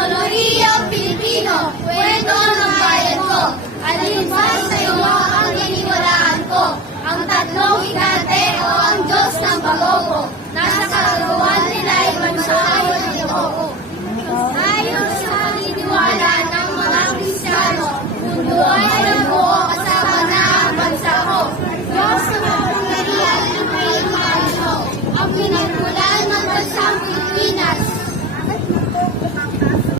Teknolohiyang Pilipino, kwento ng bayan ko. Alin ba sa iyo ang iniwalaan ko? Ang tatlong higante o ang Diyos ng Bagogo? Nasa karagawan nila ay magsaayon ng Bagogo. Ayon sa paniniwala ng mga Kristiyano, mundo ay